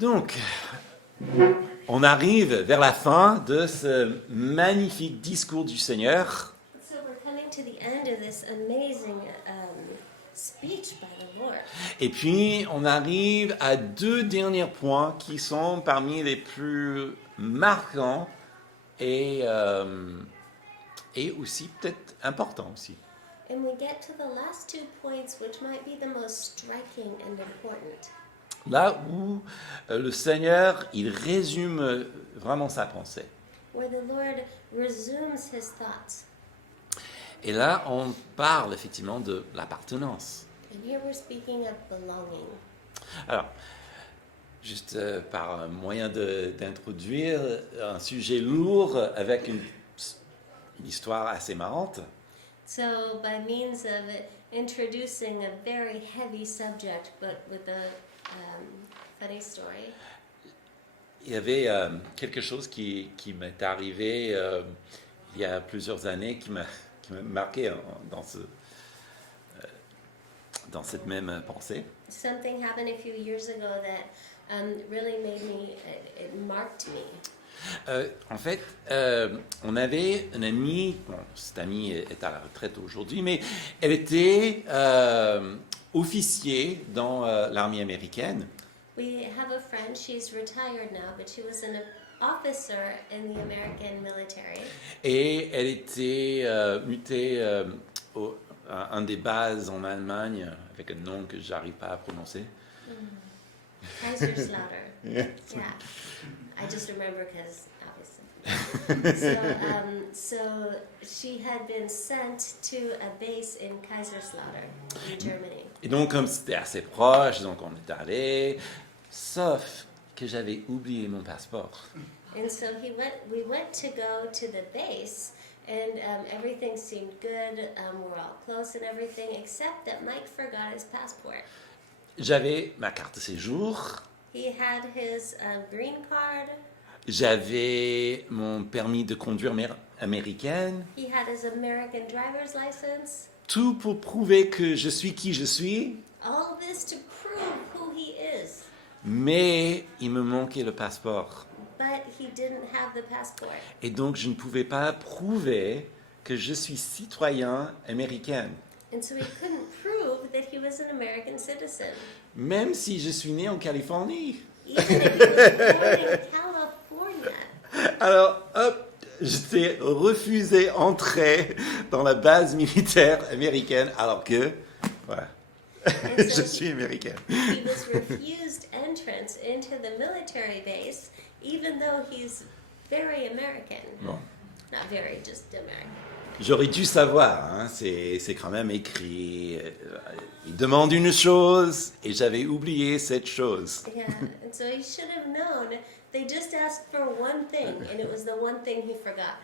Donc, on arrive vers la fin de ce magnifique discours du Seigneur. So we're coming to the end of this amazing speech by the Lord. Et puis, on arrive à deux derniers points qui sont parmi les plus marquants et aussi peut-être importants aussi. And we get to the last 2 points, which might be the most striking and important. Là où le Seigneur, il résume vraiment sa pensée. Where the Lord resumes his thoughts. Et là, on parle effectivement de l'appartenance. And here we're speaking of belonging. Alors, juste par moyen d'introduire un sujet lourd avec une histoire assez marrante. So by means of introducing a very heavy subject, but with a funny story. Il y avait quelque chose qui m'est arrivé il y a plusieurs années qui m'a marqué dans cette même pensée. Something happened a few years ago that really made me, it marked me. En fait, on avait une amie, bon, cette amie est à la retraite aujourd'hui, mais elle était officier dans l'armée américaine. We have a friend, she's retired now, but she was an officer in the American military. Et elle était mutée à un des bases en Allemagne, avec un nom que j'arrive pas à prononcer. Kaiserslautern. Yeah. Yeah. I just remember because obviously. So she had been sent to a base in Kaiserslautern in Germany. Et donc, comme c'était assez proche, donc on est allé, sauf que j'avais oublié mon passeport. And so we went to go to the base, and everything seemed good. We're all close and everything, except that Mike forgot his passport. J'avais ma carte de séjour, He had his green card. j'avais mon permis de conduire américaine, He had his American driver's license. tout pour prouver que je suis qui je suis, All this to prove who he is. mais il me manquait le passeport. But he didn't have the passport. Et donc, je ne pouvais pas prouver que je suis citoyen américain, And so he couldn't prove that he was an American citizen. même si je suis né en Californie. Even if he was born in California. Alors, hop, j'étais refusé entrée dans la base militaire américaine, alors que, voilà, je suis américain. He was refused entrance into the military base, even though he's very American. Bon. Not very, just American. J'aurais dû savoir, hein, c'est quand même écrit. Il demande une chose et j'avais oublié cette chose. Yeah, and so he should have known. They just asked for one thing, and it was the one thing he forgot.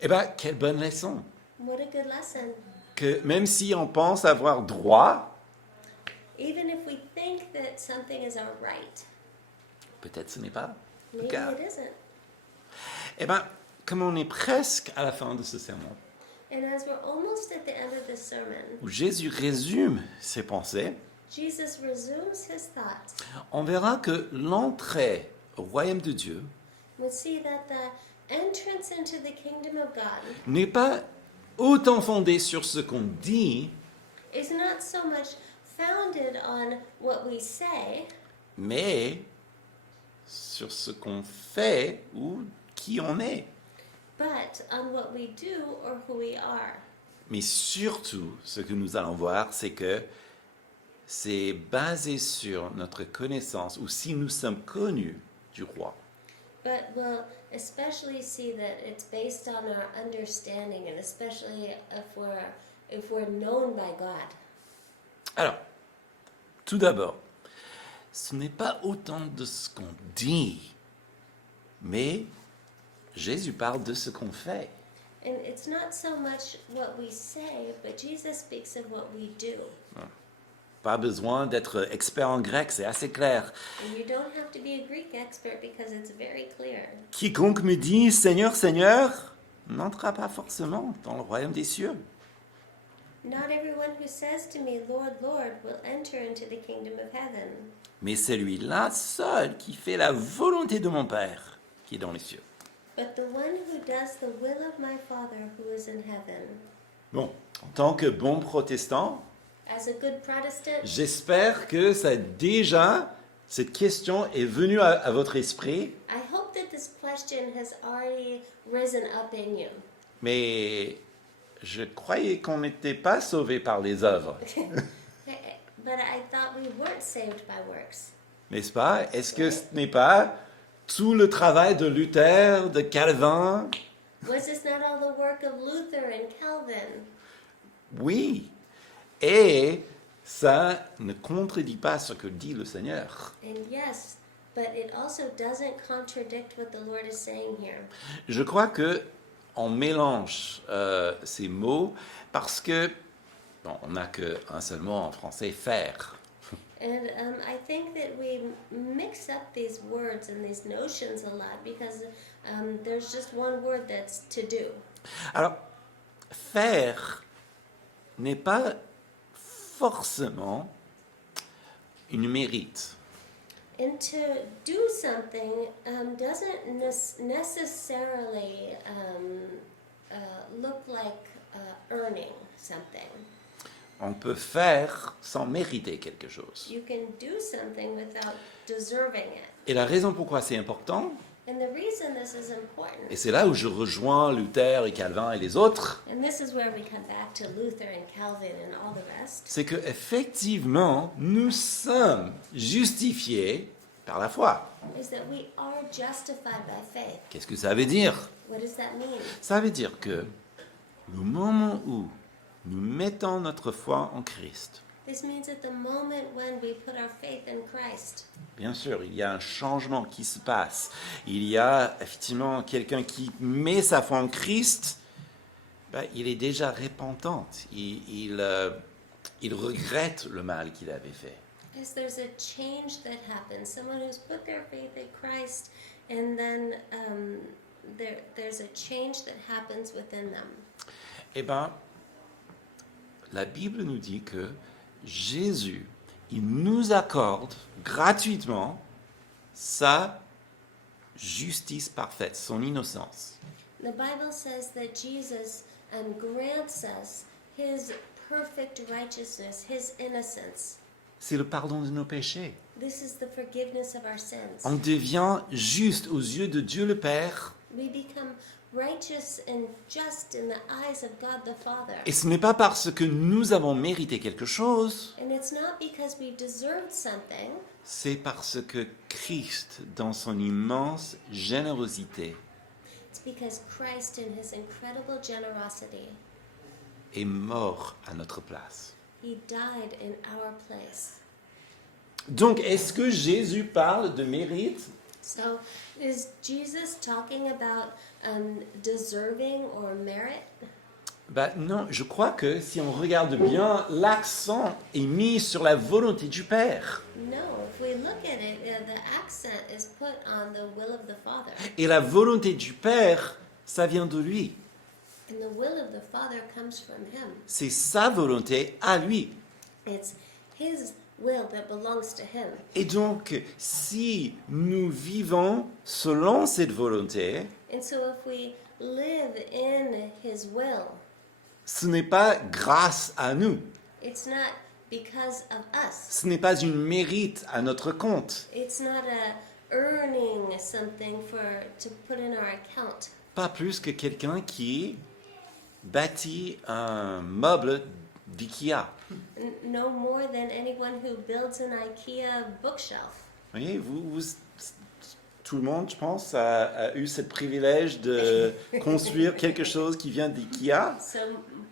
Eh bien, quelle bonne leçon. What a good lesson. Que même si on pense avoir droit, Even if we think that something is our right, peut-être ce n'est pas le maybe cas. it isn't. Eh bien, comme on est presque à la fin de ce sermon, And as we're almost at the end of this sermon, où Jésus résume ses pensées, Jesus resumes his thoughts. on verra que l'entrée au royaume de Dieu We see that the entrance into the kingdom of God n'est pas autant fondée sur ce qu'on dit, is not so much founded on what we say, mais sur ce qu'on fait ou qui on est. but on what we do or who we are. Mais surtout, ce que nous allons voir, c'est que c'est basé sur notre connaissance, ou si nous sommes connus du roi. But we'll especially see that it's based on our understanding, and especially if we're known by God. Alors, tout d'abord, ce n'est pas autant de ce qu'on dit, mais Jésus parle de ce qu'on fait. And it's not so much what we say, but Jesus speaks of what we do. Pas besoin d'être expert en grec, c'est assez clair. And you don't have to be a Greek expert because it's very clear. Quiconque me dit Seigneur, Seigneur, n'entrera pas forcément dans le royaume des cieux. Not everyone who says to me, Lord, Lord, will enter into the kingdom of heaven, mais celui-là seul qui fait la volonté de mon Père qui est dans les cieux. but the one who does the will of my Father who is in heaven. Bon, en tant que bon protestant, As a good Protestant, j'espère que cette question est venue à votre esprit, I hope that this question has already risen up in you. mais je croyais qu'on n'était pas sauvé par les œuvres, But I thought we weren't saved by works. n'est-ce pas? Est-ce que ce n'est pas tout le travail de Luther, de Calvin? Was this not all the work of Luther and Calvin? Oui. Et ça ne contredit pas ce que dit le Seigneur. And yes, but it also doesn't contradict what the Lord is saying here. Je crois que on mélange ces mots parce que bon, on n'a qu'un seul mot en français, faire. And I think that we mix up these words and these notions a lot because there's just one word that's to do. Alors, faire n'est pas forcément une mérite. And to do something doesn't necessarily look like earning something. On peut faire sans mériter quelque chose. You can do something without deserving it. Et la raison pourquoi c'est important, And the reason this is important, et c'est là où je rejoins Luther et Calvin et les autres, and this is where we come back to Luther and Calvin and all the rest, c'est que effectivement nous sommes justifiés par la foi. is that we are justified by faith. Qu'est-ce que ça veut dire? What does that mean? Ça veut dire que le moment où nous mettons notre foi en Christ, This means at the moment when we put our faith in Christ, bien sûr, il y a un changement qui se passe. Il y a effectivement quelqu'un qui met sa foi en Christ, il est déjà repentant. Il regrette le mal qu'il avait fait. yes, there's a change that happens. Someone who's put their faith in Christ, and then there's a change that happens within them. Eh bien, la Bible nous dit que Jésus, il nous accorde gratuitement sa justice parfaite, son innocence. The Bible says that Jesus grants us his perfect righteousness, his innocence. C'est le pardon de nos péchés. This is the forgiveness of our sins. On devient juste aux yeux de Dieu le Père. We become righteous and just in the eyes of God the Father. Et ce n'est pas parce que nous avons mérité quelque chose, And it's not because we deserved something, c'est parce que Christ, dans son immense générosité, it's because Christ in his incredible generosity, est mort à notre place. he died in our place. Donc, est-ce que Jésus parle de mérite? So is Jesus talking about deserving or merit? Non, je crois que si on regarde bien, l'accent est mis sur la volonté du Père. No, if we look at it, the accent is put on the will of the Father. Et la volonté du Père, ça vient de lui. And the will of the Father comes from him. C'est sa volonté à lui. It's his will that belongs to him. Et donc, si nous vivons selon cette volonté, And so if we live in his will, ce n'est pas grâce à nous. it's not because of us. Ce n'est pas une mérite à notre compte. It's not earning something to put in our account. Pas plus que quelqu'un qui bâtit un meuble d'IKEA. No more than anyone who builds an IKEA bookshelf. Vous voyez, tout le monde, je pense, a eu ce privilège de construire quelque chose qui vient d'IKEA. So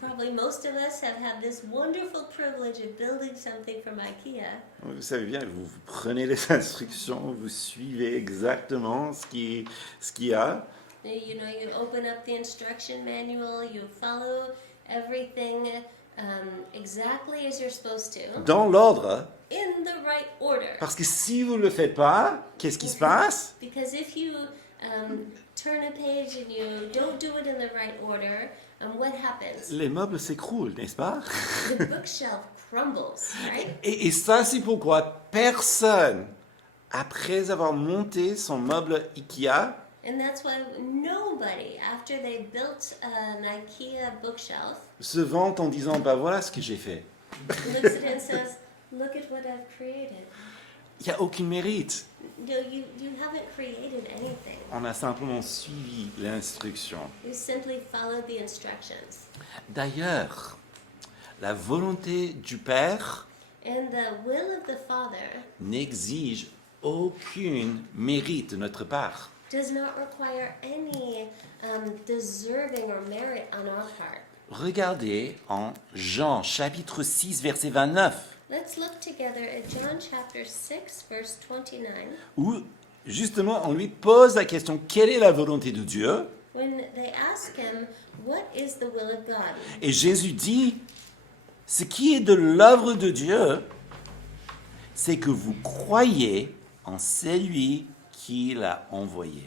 probably most of us have had this wonderful privilege of building something from IKEA. Vous savez bien, vous prenez les instructions, vous suivez exactement ce qu'il y a. You know, you open up the instruction manual, you follow everything exactly as you're supposed to, Dans l'ordre, in the right order. parce que si vous ne le faites pas, qu'est-ce qui se passe? Because if you turn a page and you don't do it in the right order, and what happens? Les meubles s'écroulent, n'est-ce pas? The bookshelf crumbles, right? Et ça, c'est pourquoi personne, après avoir monté son meuble IKEA, And that's why nobody, after they built an IKEA bookshelf, se vante en disant, bah voilà ce que j'ai fait. looks at it and says, look at what I've created. Il n'y a aucun mérite. No, you haven't created anything. On a simplement suivi l'instruction. You simply followed the instructions. D'ailleurs, la volonté du Père And the will of the Father n'exige aucun mérite de notre part. does not require any deserving or merit on our part. Regardez en Jean chapitre 6 verset 29 Let's look together at John chapter 6, verse 29. où justement on lui pose la question quelle est la volonté de Dieu When they ask him, what is the will of God? et Jésus dit ce qui est de l'œuvre de Dieu c'est que vous croyez en celui qui l'a envoyé.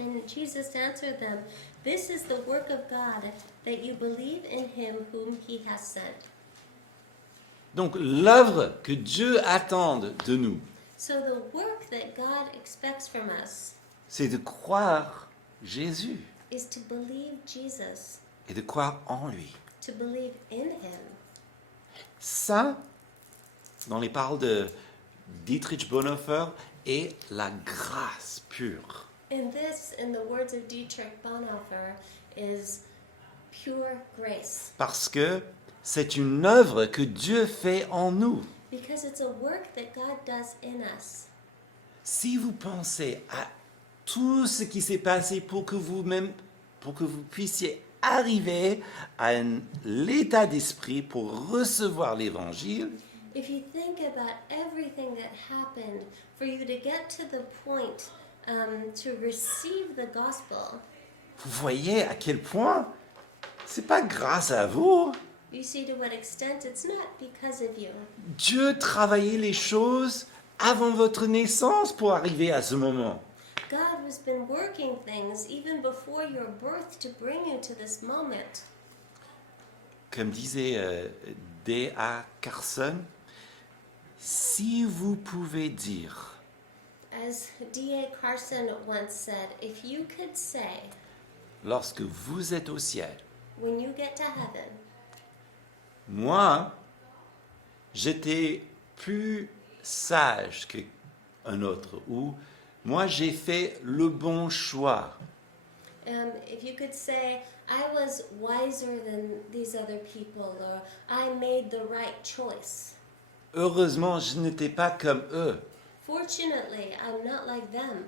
And Jesus answered them, this is the work of God, that you believe in him whom he has sent. Donc l'œuvre que Dieu attend de nous, So the work that God expects from us c'est de croire Jésus is to believe Jesus, et de croire en lui. to believe in him. Ça, dans les paroles de Dietrich Bonhoeffer, est la grâce pure. And this, in the words of Dietrich Bonhoeffer, is pure grace. Parce que c'est une œuvre que Dieu fait en nous. Because it's a work that God does in us. Si vous pensez à tout ce qui s'est passé pour que vous puissiez arriver à l'état d'esprit pour recevoir l'évangile, If you think about everything that happened for you to get to the point to receive the gospel, vous voyez à quel point c'est pas grâce à vous. you see to what extent it's not because of you. Dieu travaillait les choses avant votre naissance pour arriver à ce moment. God has been working things even before your birth to bring you to this moment. Comme disait D.A. Carson, si vous pouvez dire As D.A. Carson once said, if you could say, lorsque vous êtes au ciel, when you get to heaven, moi, j'étais plus sage qu'un autre, ou moi, j'ai fait le bon choix. if you could say, I was wiser than these other people, or I made the right choice. Heureusement, je n'étais pas comme eux. Fortunately, I'm not like them.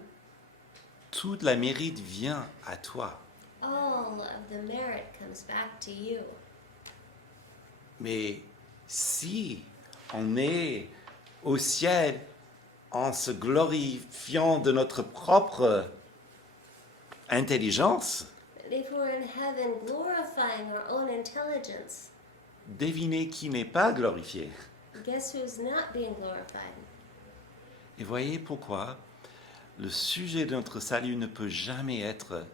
Toute la mérite vient à toi. All of the merit comes back to you. Mais si on est au ciel en se glorifiant de notre propre intelligence, But if we're in heaven glorifying our own intelligence, devinez qui n'est pas glorifié. guess who's not being glorified? Et voyez pourquoi le sujet de notre salut ne peut jamais être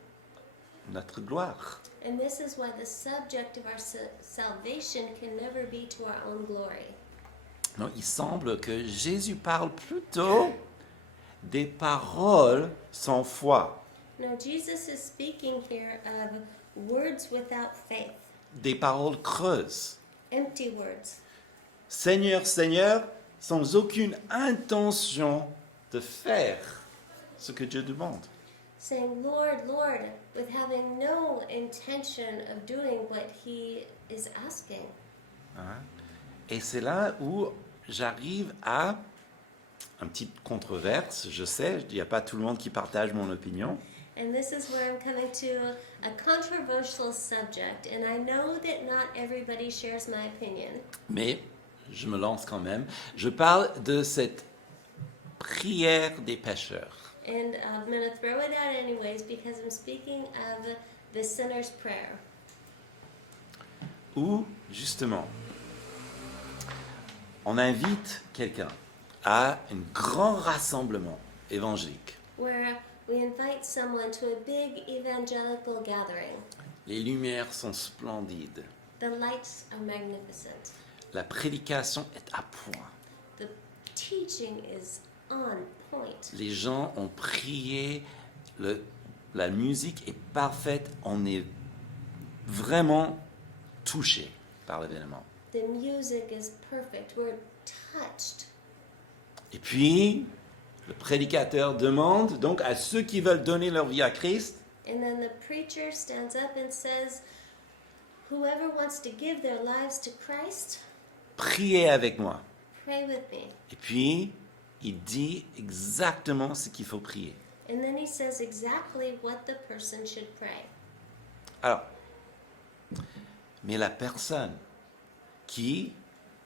notre gloire. And this is why the subject of our salvation can never be to our own glory. Non, il semble que Jésus parle plutôt des paroles sans foi, No, Jesus is speaking here of words without faith, des paroles creuses. empty words. Seigneur, Seigneur, sans aucune intention de faire ce que Dieu demande. Saying, Lord, Lord, with having no intention of doing what he is asking. Hein? Et c'est là où j'arrive à une petite controverse, je sais, il n'y a pas tout le monde qui partage mon opinion, And this is where I'm coming to a controversial subject, and I know that not everybody shares my opinion. mais je me lance quand même. Je parle de cette prière des pécheurs. And I'm going to throw it out anyways because I'm speaking of the sinner's prayer. Où, justement, on invite quelqu'un à un grand rassemblement évangélique. Where We invite someone to a big evangelical gathering. Les lumières sont splendides. The lights are magnificent. La prédication est à point. The teaching is on point. Les gens ont prié, la musique est parfaite, on est vraiment touché par l'événement. The music is perfect. We're touched. Et puis, le prédicateur demande donc à ceux qui veulent donner leur vie à Christ, And then the preacher stands up and says, whoever wants to give their lives to Christ, priez avec moi. pray with me. Et puis, il dit exactement ce qu'il faut prier. And then he says exactly what the person should pray. Alors, mais la personne qui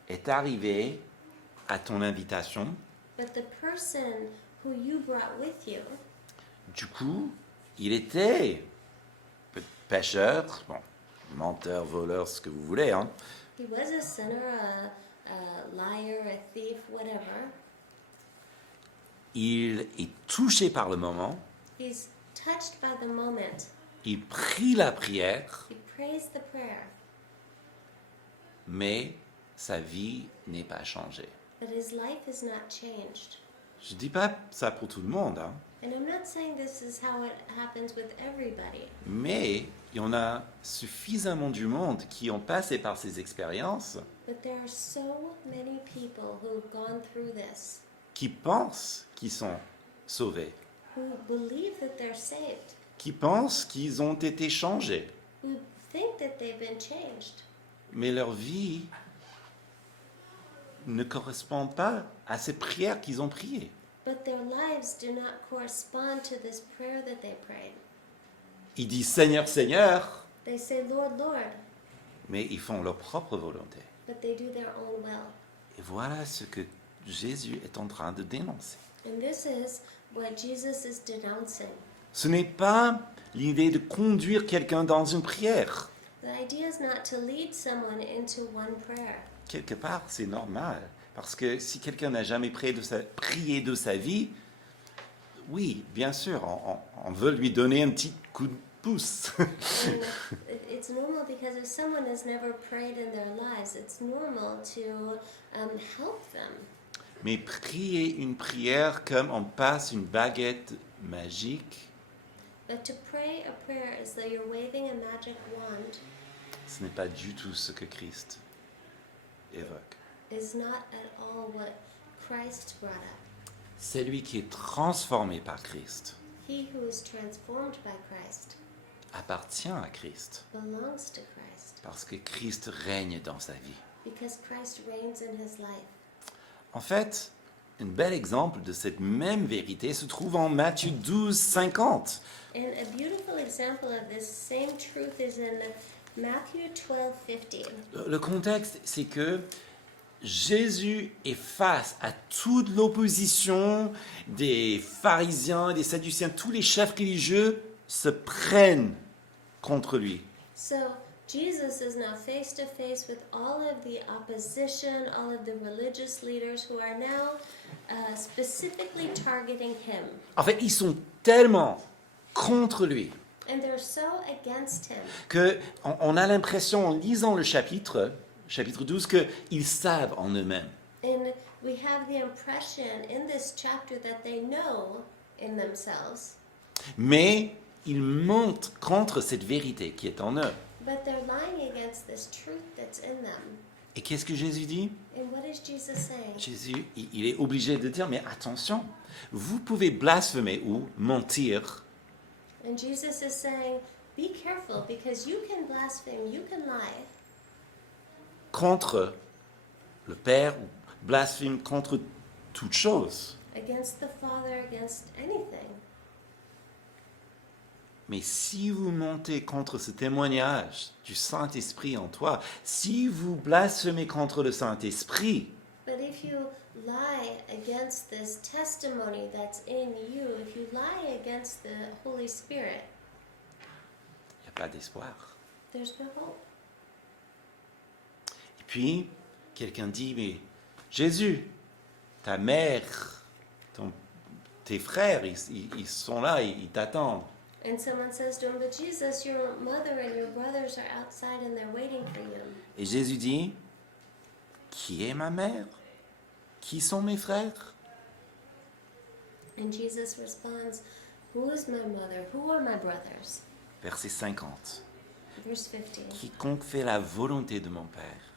est arrivée à ton invitation, But the person who you brought with you, du coup, il était pécheur, bon, menteur, voleur, ce que vous voulez, hein. he was a sinner, a liar, a thief, whatever. Il est touché par le moment, He's touched by the moment. il prie la prière, He prays the prayer, mais sa vie n'est pas changée. but his life is not changed. Je ne dis pas ça pour tout le monde, hein, And I'm not saying this is how it happens with everybody, mais il y en a suffisamment du monde qui ont passé par ces expériences, but there are so many people who've gone through this, qui pensent qu'ils sont sauvés, who believe that they're saved, qui pensent qu'ils ont été changés, who think that they've been changed, mais leur vie ne correspond pas à ces prières qu'ils ont priées. but their lives do not correspond to this prayer that they prayed. Ils disent Seigneur, Seigneur, They say, Lord, Lord, mais ils font leur propre volonté. but they do their own will. Et voilà ce que Jésus est en train de dénoncer. And this is what Jesus is denouncing. Ce n'est pas l'idée de conduire quelqu'un dans une prière. The idea is not to lead someone into one prayer. Quelque part, c'est normal. Parce que si quelqu'un n'a jamais prié de sa vie, oui, bien sûr, on veut lui donner un petit coup de pouce. And it's normal because if someone has never prayed in their lives, it's normal to help them. Mais prier une prière comme on passe une baguette magique, But to pray a prayer as though you're waving a magic wand ce n'est pas du tout ce que Christ évoque. is not at all what Christ brought up. Celui qui est transformé par Christ He who is transformed by Christ appartient à Christ belongs to Christ parce que Christ règne dans sa vie. because Christ reigns in his life. En fait, un bel exemple de cette même vérité se trouve en Matthieu 12, 50. And a beautiful example of this same truth is in Matthew 12:15. Le contexte, c'est que Jésus est face à toute l'opposition des pharisiens, des sadducéens, tous les chefs religieux se prennent contre lui. So Jesus is now face to face with all of the opposition, all of the religious leaders who are now specifically targeting him. En fait, ils sont tellement contre lui And they're so against him qu'on a l'impression, en lisant le chapitre 12, qu'ils savent en eux-mêmes. And we have the impression in this chapter that they know in themselves, Mais ils montent contre cette vérité qui est en eux. but they're lying against this truth that's in them. Et qu'est-ce que Jésus dit? And what is Jesus saying? Jésus, il est obligé de dire, mais attention, vous pouvez blasphémer ou mentir, And Jesus is saying, be careful because you can blaspheme, you can lie contre le Père, ou blasphème contre toute chose. against the Father, against anything. Mais si vous montez contre ce témoignage du Saint-Esprit en toi, si vous blasphémez contre le Saint-Esprit, But if you lie against this testimony that's in you, if you lie against the Holy Spirit, il n'y a pas d'espoir. there's no hope. Et puis, quelqu'un dit, mais Jésus, ta mère, tes frères, ils sont là, ils t'attendent. And someone says to him, but Jesus, your mother and your brothers are outside and they're waiting for you. Et Jésus dit, qui est ma mère? Qui sont mes frères? And Jesus responds, who is my mother? Who are my brothers? Verset 50. Verse 50. Quiconque fait la volonté de mon Père,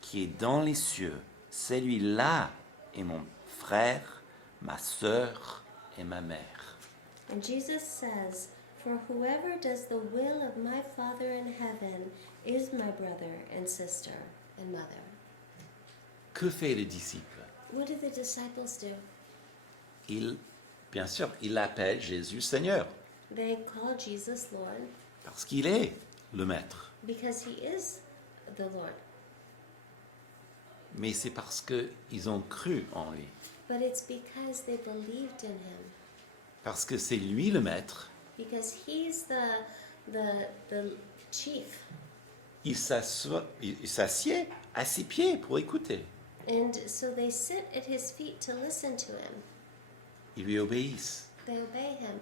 qui est dans les cieux, celui-là est mon frère, ma sœur et ma mère. And Jesus says, for whoever does the will of my Father in heaven is my brother and sister and mother. Que fait le disciple? What do the disciples do? Bien sûr, il appelle Jésus Seigneur, They call Jesus Lord parce qu'il est le Maître. because he is the Lord. Mais c'est parce qu'ils ont cru en lui. But it's because they believed in him. Parce que c'est lui le Maître. Because he's the chief. Il s'assied à ses pieds pour écouter. And so they sit at his feet to listen to him. Ils lui obéissent. They obey him.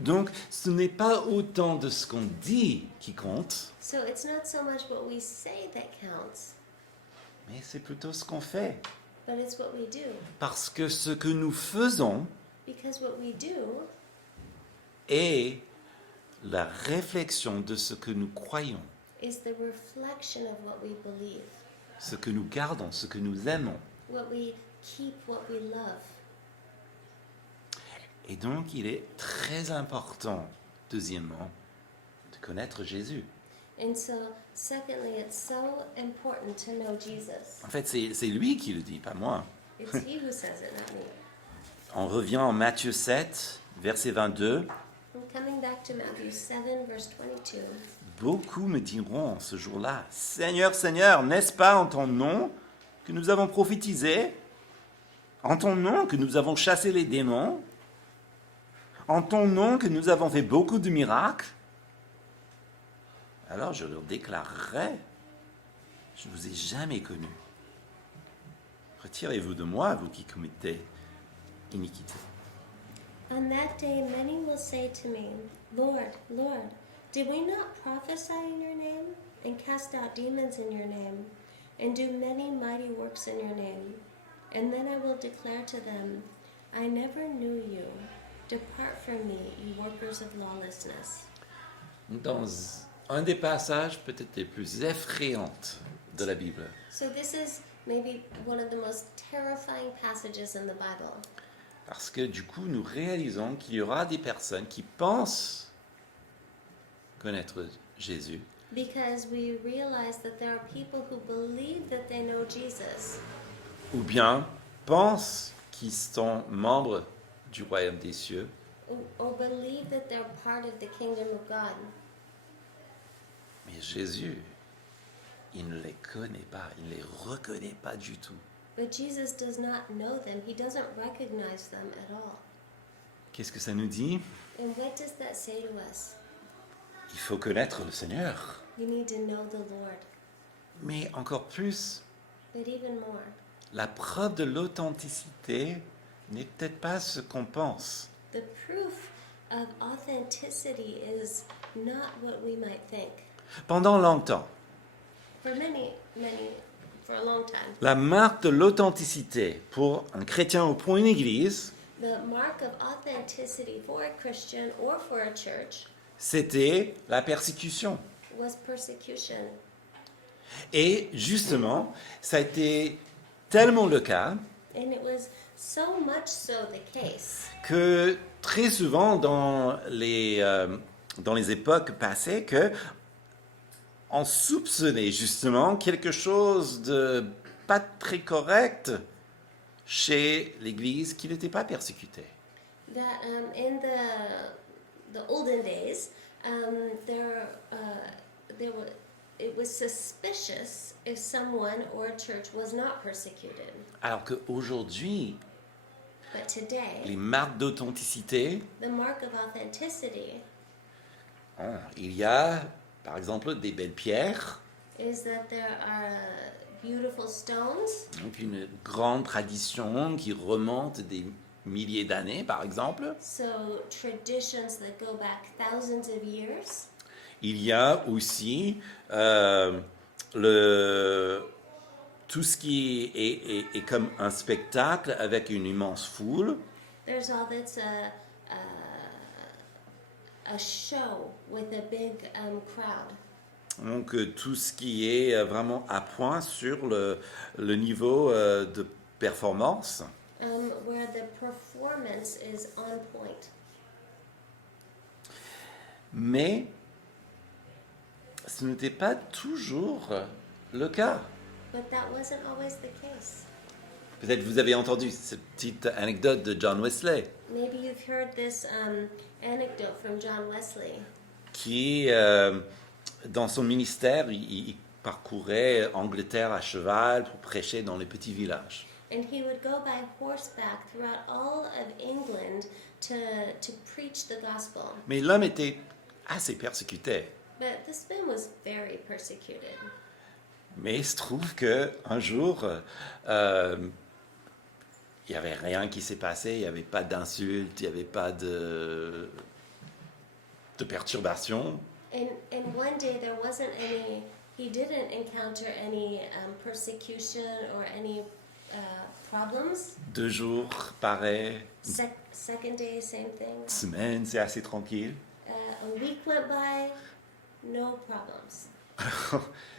Donc, ce n'est pas autant de ce qu'on dit qui compte, So it's not so much what we say that counts, mais c'est plutôt ce qu'on fait. but it's what we do. Parce que ce que nous faisons Because what we do est la réflexion de ce que nous croyons, is the reflection of what we believe, ce que nous gardons, ce que nous aimons. what we keep, what we love. Et donc, il est très important, deuxièmement, de connaître Jésus. And so, secondly, it's so important to know Jesus. En fait, c'est lui qui le dit, pas moi. It's he who says it, not me. On revient en Matthieu 7, verset 22. I'm coming back to Matthew 7, verse 22. Beaucoup me diront ce jour-là, Seigneur, Seigneur, n'est-ce pas en ton nom que nous avons prophétisé? En ton nom que nous avons chassé les démons? En ton nom que nous avons fait beaucoup de miracles? Alors je leur déclarerai, je ne vous ai jamais connu. Retirez-vous de moi, vous qui commettez iniquité. On that day, many will say to me, Lord, Lord, did we not prophesy in your name, and cast out demons in your name, and do many mighty works in your name? And then I will declare to them, I never knew you. Depart from me, you workers of lawlessness. Dans un des passages peut-être les plus effrayantes de la Bible, So this is maybe one of the most terrifying passages in the Bible. parce que du coup, nous réalisons qu'il y aura des personnes qui pensent connaître Jésus, Because we realize that there are people who believe that they know Jesus, ou bien pensent qu'ils sont membres du royaume des cieux, or believe that they're part of the kingdom of God. mais Jésus, il ne les connaît pas, il ne les reconnaît pas du tout. But Jesus does not know them. He doesn't recognize them at all. Qu'est-ce que ça nous dit? And what does that say to us? Il faut connaître le Seigneur, You need to know the Lord. mais encore plus, But even more, la preuve de l'authenticité n'est peut-être pas ce qu'on pense. the proof of authenticity is not what we might think. Pendant longtemps, For for a long time, la marque de l'authenticité pour un chrétien ou pour une église, the mark of authenticity for a Christian or for a church c'était la persécution. was persecution. Et justement, ça a été tellement le cas And it was so much so the case que très souvent dans les époques passées, que on soupçonnait justement quelque chose de pas très correct chez l'Église qui n'était pas persécutée. that in the olden days, it was suspicious if someone or a church was not persecuted. Alors qu'aujourd'hui, But today, les marques d'authenticité, the mark of authenticity il y a par exemple des belles pierres, is that there are beautiful stones, donc une grande tradition qui remonte des milliers d'années, par exemple. So traditions that go back thousands of years. Il y a aussi tout ce qui est comme un spectacle avec une immense foule. There's all that's a show with a big crowd. Donc tout ce qui est vraiment à point sur le niveau de performance. Where the performance is on point. Mais ce n'était pas toujours le cas. But that wasn't always the case. Peut-être vous avez entendu cette petite anecdote de John Wesley, Maybe you've heard this anecdote from John Wesley. qui, dans son ministère, il parcourait Angleterre à cheval pour prêcher dans les petits villages. And he would go by horseback throughout all of England to preach the gospel. Mais l'homme était assez persécuté. But this man was very persecuted. Mais il se trouve qu'un jour, il n'y avait rien qui s'est passé, il n'y avait pas d'insultes, il n'y avait pas de perturbations. And one day there wasn't any, he didn't encounter any persecution or any problems. 2 jours, pareil. Second day, same thing. Semaine, c'est assez tranquille. A week went by, no problems.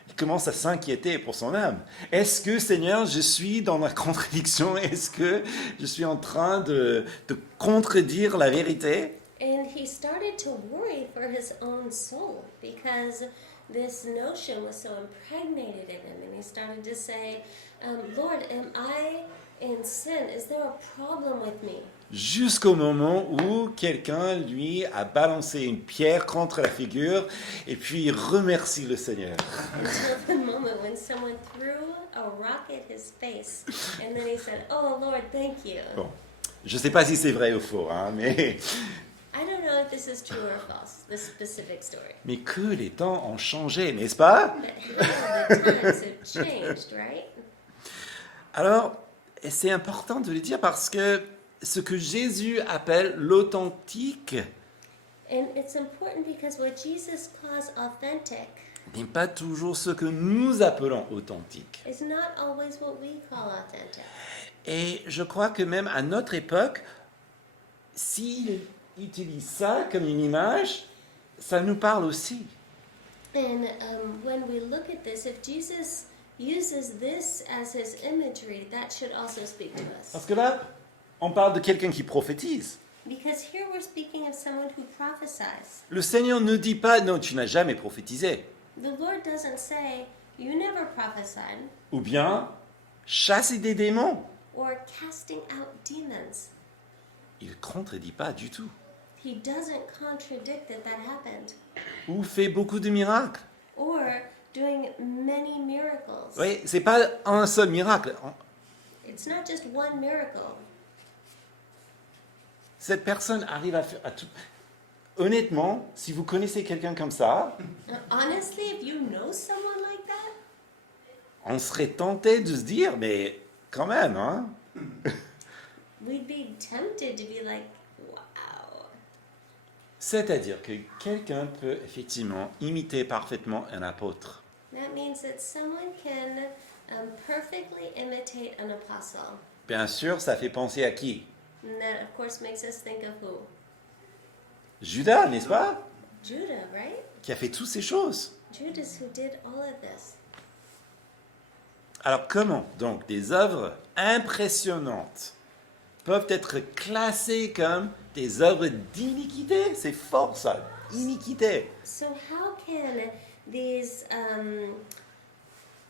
Il commence à s'inquiéter pour son âme. Est-ce que, Seigneur, je suis dans la contradiction? Est-ce que je suis en train de contredire la vérité? And he started to worry for his own soul because this notion was so impregnated in him. And he started to say, Lord, am I in sin? Is there a problem with me? Jusqu'au moment où quelqu'un lui a balancé une pierre contre la figure et puis il remercie le Seigneur. Until the moment when someone threw a rock at his face and then he said, oh Lord, thank you. Bon, je ne sais pas si c'est vrai ou faux, hein, mais I don't know if this is true or false, this specific story. mais que les temps ont changé, n'est-ce pas? But how the times have changed, right? Alors, et c'est important de le dire parce que ce que Jésus appelle l'authentique And it's important because what Jesus calls authentic n'est pas toujours ce que nous appelons authentique. is not always what we call authentic. Et je crois que même à notre époque, s'il utilise ça comme une image, ça nous parle aussi. And when we look at this, if Jesus uses this as his imagery, that should also speak to us. Parce que là, on parle de quelqu'un qui prophétise. Because here we're speaking of someone who prophesies. Le Seigneur ne dit pas, non, tu n'as jamais prophétisé. The Lord doesn't say, you never prophesied, Ou bien, chasser des démons. or casting out demons. Il ne contredit pas du tout. He doesn't contradict that happened. Ou fait beaucoup de miracles. Or doing many miracles. Oui, c'est pas un seul miracle. It's not just one miracle. Cette personne arrive à faire à tout. Honnêtement, si vous connaissez quelqu'un comme ça, Honestly, if you know someone like that, on serait tenté de se dire, mais quand même, hein? we'd be tempted to be like, wow. C'est-à-dire que quelqu'un peut effectivement imiter parfaitement un apôtre. That means that someone can perfectly imitate an apostle. Bien sûr, ça fait penser à qui? And that, of course, makes us think of who? Judas, n'est-ce pas? Judah, right? Qui a fait toutes ces choses. Judas who did all of this. Alors comment donc des œuvres impressionnantes peuvent être classées comme des œuvres d'iniquité? C'est fort ça, iniquité. So how can these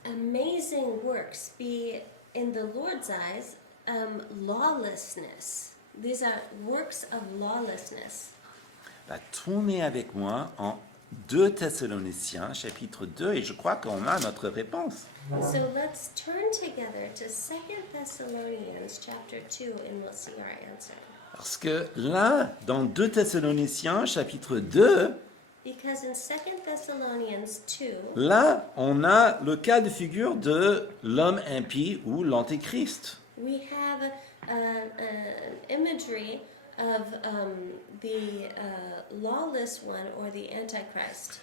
amazing works be, in the Lord's eyes, lawlessness? These are works of lawlessness. Bah, tournez avec moi en 2 Thessaloniciens, chapitre 2, et je crois qu'on a notre réponse. So let's turn together to 2 Thessalonians chapter 2 and we'll see our answer. Parce que là, dans 2 Thessaloniciens, chapitre 2, Because in 2 Thessalonians 2, là, on a le cas de figure de l'homme impie ou l'antéchrist. we have an imagery of the lawless one or the Antichrist.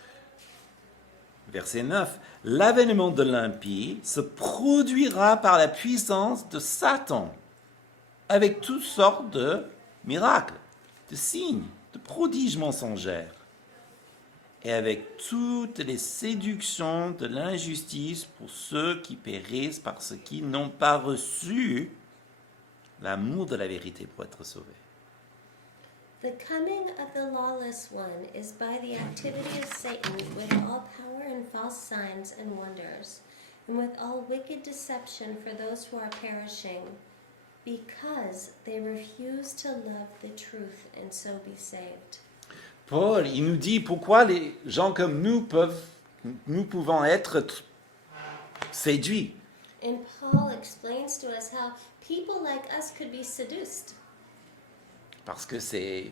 Verset 9. L'avènement de l'impie se produira par la puissance de Satan, avec toutes sortes de miracles, de signes, de prodiges mensongers, et avec toutes les séductions de l'injustice pour ceux qui périssent parce qu'ils n'ont pas reçu l'amour de la vérité pour être sauvés. The coming of the lawless one is by the activity of Satan with all power and false signs and wonders, and with all wicked deception for those who are perishing, because they refuse to love the truth and so be saved. Paul, il nous dit pourquoi les gens comme nous pouvons être séduits. And Paul explains to us how people like us could be seduced. Parce que c'est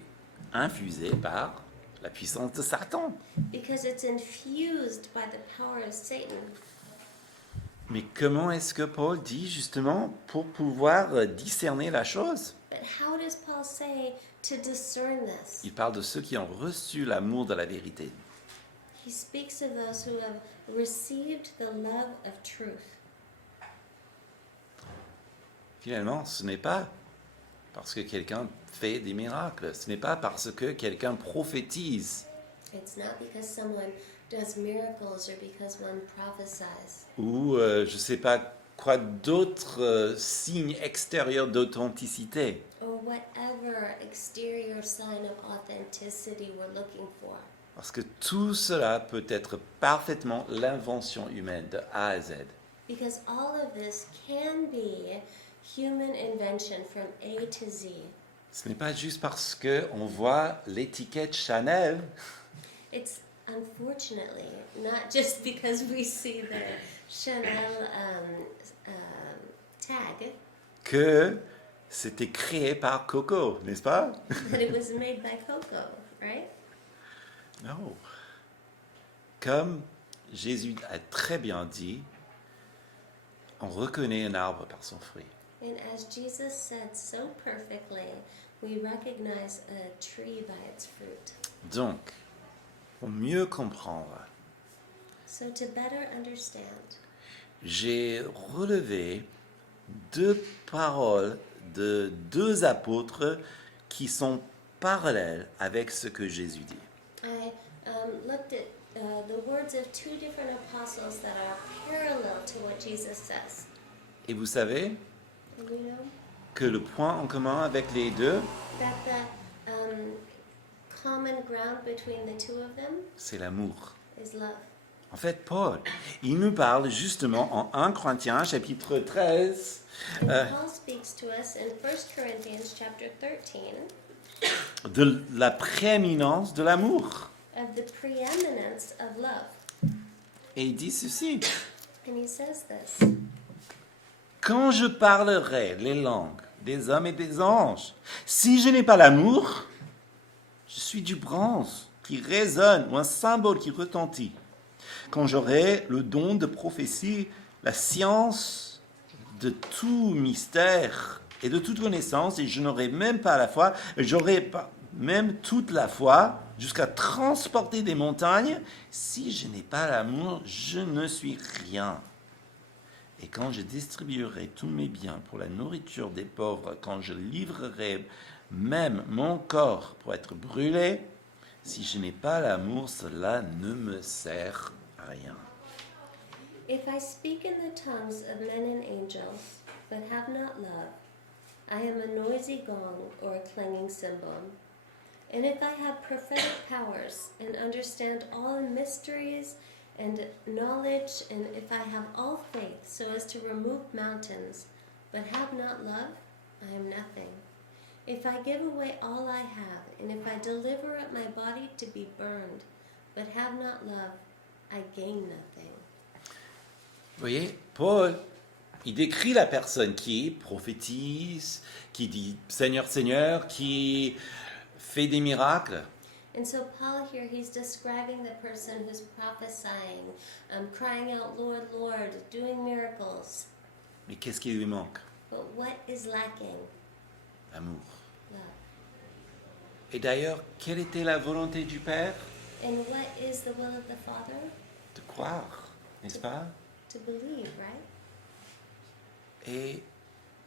infusé par la puissance de Satan. Because it's infused by the power of Satan. Mais comment est-ce que Paul dit justement pour pouvoir discerner la chose? But how does Paul say to discern this? Il parle de ceux qui ont reçu l'amour de la vérité. He speaks of those who have received the love of truth. Finalement, ce n'est pas parce que quelqu'un fait des miracles, ce n'est pas parce que quelqu'un prophétise It's not because someone does miracles or because one prophesies ou je ne sais pas quoi d'autres signes extérieurs d'authenticité. or whatever exterior sign of authenticity we're looking for. Parce que tout cela peut être parfaitement l'invention humaine de A à Z. Because all of this can be human invention from A to Z. Ce n'est pas juste parce qu'on voit l'étiquette Chanel It's unfortunately not just because we see the Chanel tag que c'était créé par Coco, n'est-ce pas? that it was made by Coco, right? Non. Comme Jésus a très bien dit, on reconnaît un arbre par son fruit. And as Jesus said so perfectly, we recognize a tree by its fruit. Donc, pour mieux comprendre, So to better understand, j'ai relevé deux paroles de deux apôtres qui sont parallèles avec ce que Jésus dit. I looked at the words of two different apostles that are parallel to what Jesus says. Et vous savez And you know que le point en commun avec les deux, that the common ground between the two of them c'est l'amour. is love. En fait, Paul, il nous parle justement en 1 Corinthiens chapitre 13 And Paul speaks to us in 1 Corinthians chapter 13 de la prééminence de l'amour. of the preeminence of love. Et il dit ceci: And he says this. quand je parlerai les langues des hommes et des anges, si je n'ai pas l'amour, je suis du bronze qui résonne ou un symbole qui retentit. Quand j'aurai le don de prophétie, la science de tout mystère et de toute connaissance, et je n'aurai même pas la foi, j'aurai pas même toute la foi jusqu'à transporter des montagnes, si je n'ai pas l'amour, je ne suis rien. Et quand je distribuerai tous mes biens pour la nourriture des pauvres, quand je livrerai même mon corps pour être brûlé, si je n'ai pas l'amour, cela ne me sert à rien. If I speak in the tongues of men and angels, but have not love, I am a noisy gong or a clanging cymbal. And if I have prophetic powers and understand all mysteries and knowledge, and if I have all faith so as to remove mountains, but have not love, I am nothing. If I give away all I have, and if I deliver up my body to be burned, but have not love, I gain nothing. Vous voyez, Paul, il décrit la personne qui prophétise, qui dit Seigneur, Seigneur, qui fait des miracles. And so Paul here, he's describing the person who's prophesying, crying out, Lord, Lord, doing miracles. Mais qu'est-ce qui lui manque? But what is lacking? L'amour. Love. Et d'ailleurs, quelle était la volonté du Père? And what is the will of the Father? De croire, n'est-ce pas? To believe, right? Et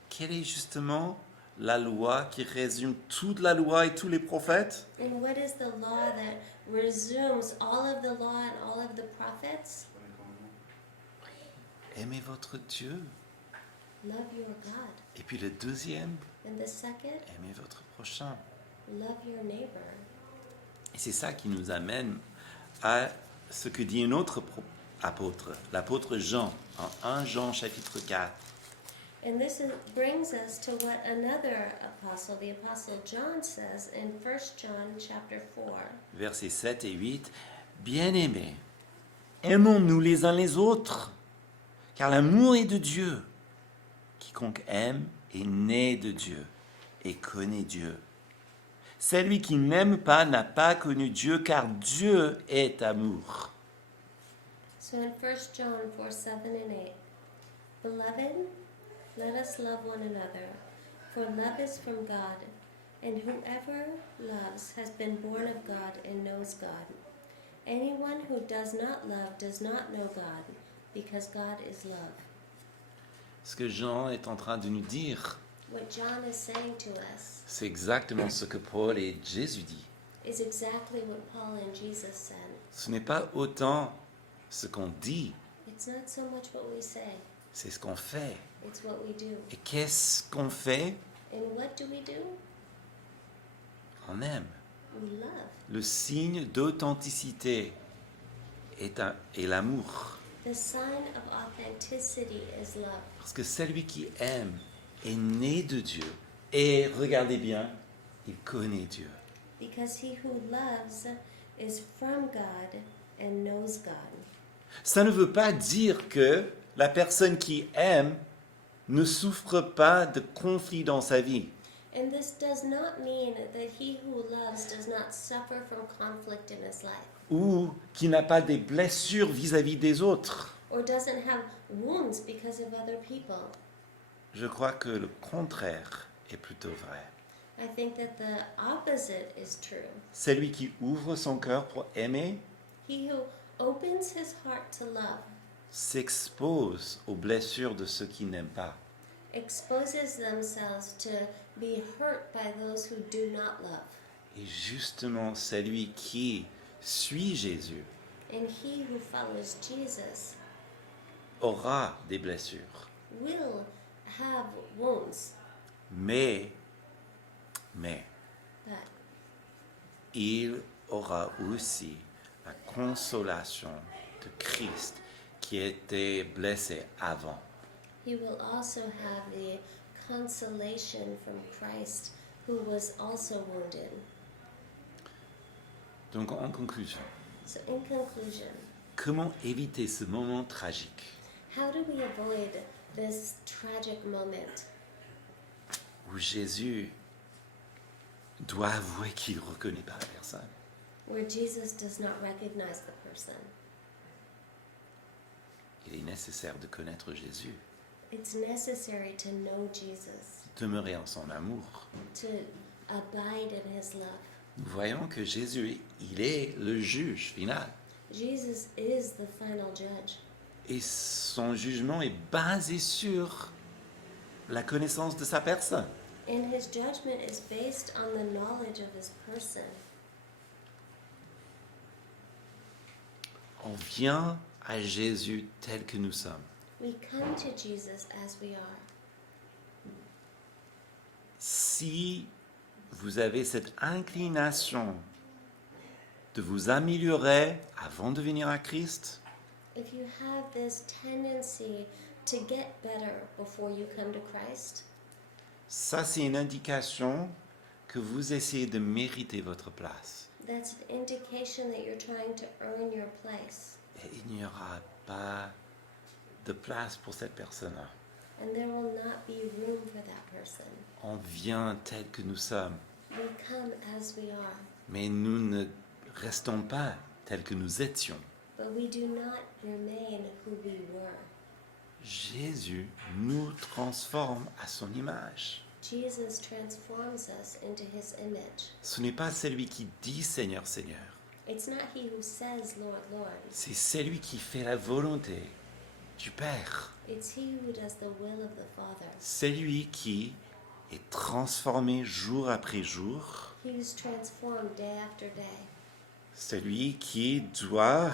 quelle est justement la loi qui résume toute la loi et tous les prophètes? And what is the law that resumes all of the law and all of the prophets? Aimez votre Dieu. Love your God. Et puis le deuxième, And the second, aimez votre prochain. love your neighbor. Et c'est ça qui nous amène à ce que dit un autre apôtre, l'apôtre Jean, en 1 Jean chapitre 4. And brings us to what another apostle, the apostle John, says in 1 John chapter 4. Versets 7 et 8. Bien-aimés, aimons-nous les uns les autres, car l'amour est de Dieu. Quiconque aime est né de Dieu et connaît Dieu. Celui qui n'aime pas n'a pas connu Dieu, car Dieu est amour. So in 1 John 4, 7 and 8, Beloved, let us love one another, for love is from God, and whoever loves has been born of God and knows God. Anyone who does not love does not know God, because God is love. Ce que Jean est en train de nous dire, What John is saying to us c'est exactement ce que Paul et Jésus disent. is exactly what Paul and Jesus said. Ce n'est pas autant ce qu'on dit, It's not so much what we say, c'est ce qu'on fait. it's what we do. Et qu'est-ce qu'on fait? And what do we do? On aime. We love. Le signe d'authenticité est l'amour. The sign of authenticity is love. Parce que celui qui aime est né de Dieu. Et regardez bien, il connaît Dieu. Because he who loves is from God and knows God. Ça ne veut pas dire que la personne qui aime ne souffre pas de conflits dans sa vie. And this does not mean that he who loves does not suffer from conflict in his life, Ou qui n'a pas des blessures vis-à-vis des autres. or doesn't have wounds because of other people. Je crois que le contraire est plutôt vrai. I think that the opposite is true. Celui qui ouvre son cœur pour aimer He who opens his heart to love s'expose aux blessures de ceux qui n'aiment pas. exposes themselves to be hurt by those who do not love. Et justement, celui qui suit Jésus And he who follows Jesus aura des blessures. will have wounds, Mais but il aura aussi la consolation de Christ qui était blessé avant. he will also have the consolation from Christ who was also wounded. Donc en conclusion, So in conclusion, comment éviter ce moment tragique how do we avoid this tragic moment où Jésus doit avouer qu'il ne reconnaît pas la personne? where Jesus does not recognize the person? Il est nécessaire de connaître Jésus, It's necessary to know Jesus, demeurer en son amour. to abide in his love. Nous voyons que Jésus, il est le juge final. Jesus is the final judge, Et son jugement est basé sur la connaissance de sa personne. and his judgment is based on the knowledge of his person. On vient à Jésus tel que nous sommes. We come to Jesus as we are. Si vous avez cette inclination de vous améliorer avant de venir à Christ, If you have this tendency to get better before you come to Christ, ça c'est une indication que vous essayez de mériter votre place. that's an indication that you're trying to earn your place. Et il n'y aura pas de place pour cette personne-là. And there will not be room for that person. On vient tel que nous sommes, We come as we are, mais nous ne restons pas tels que nous étions. but we do not remain who we were. Jésus nous transforme à son image. Jesus transforms us into his image. Ce n'est pas celui qui dit Seigneur, Seigneur. It's not he who says, Lord, Lord. C'est celui qui fait la volonté du Père. It's he who does the will of the Father. Celui qui est transformé jour après jour. He who's transformed day after day. Celui qui doit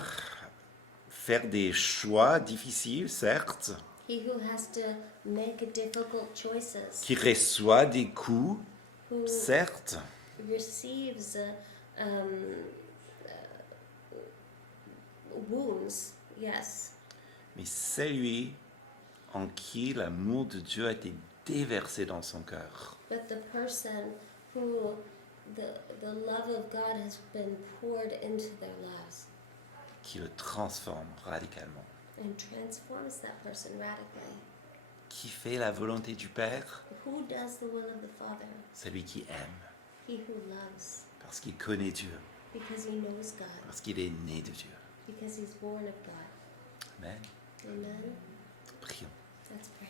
faire des choix difficiles, certes, He who has to make difficult choices. qui reçoit des coups, Who certes, receives wounds, yes. mais celui en qui l'amour de Dieu a été déversé dans son cœur. But the person who the love of God has been poured into their lives Qui le transforme radicalement. and transforms that person radically. Qui fait la volonté du Père, Who does the will of the Father? celui qui aime, He who loves, parce qu'il connaît Dieu, because he knows God, parce qu'il est né de Dieu. because he's born of God. Amen. Amen. Prions. Let's pray.